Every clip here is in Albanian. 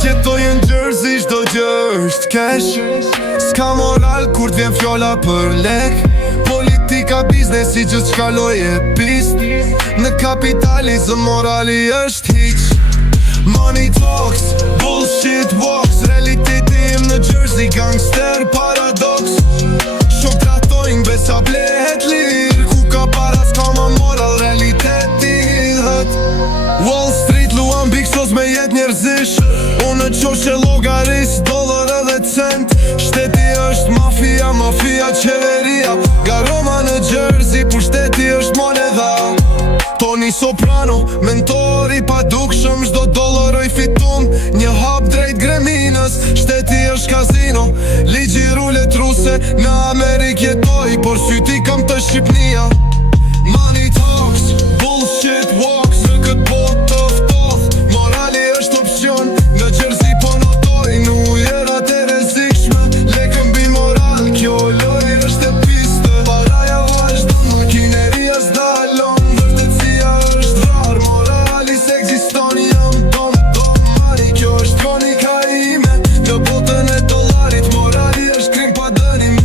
Jetoj në Jersey, çdo gjë është cash. S'ka moral kur t'vjen fjolla për lek. Politika, biznesi, gjithë shkalloj e pist. Në kapitalizëm morali është hiq. Money talks, bullshit walks. Realiteti im në Jersey, gangster paradox. Shok tratojnë besa blehet lir. Ku ka para s'ka ma moral, realiteti hidhet. Wall Street luan big sos me jet njerëzish. Unë qoshe logaris, dollar edhe cent. Shteti është mafia, mafia qeveria. Garoma në Jersey, por shteti është monedha. Tony Soprano, mentori pa dukshëm. Çdo dollar oj fitum, një hap drejt Greminës. Shteti është kazino, ligji rulet ruse. Në Amerik jetoj, por syti kam të Shqipnia. Money talks, bullshit walks. Në këtë botë të ftoth, morali është opcion. Në Jersey po notoj, në ujerat e rrezikshme. Lekën mbi moral, kjo loj është e piste. Paraja vazhdon, makineria s'dalon. Vërtetësia është rar, morali s'ekziston. Jam dom, mari, kjo është kronika ime. Në botën e dollarit, morali është krim pa dënim.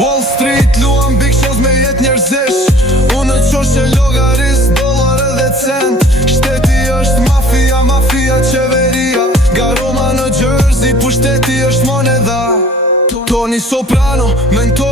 Wall Street luan big shows me jet njerëzish. Unë qoshe logaris, dollar edhe cent. Shteti është mafia, mafia qeveria. Garoma në Jersey, por shteti është monedha. Tony Soprano, mentor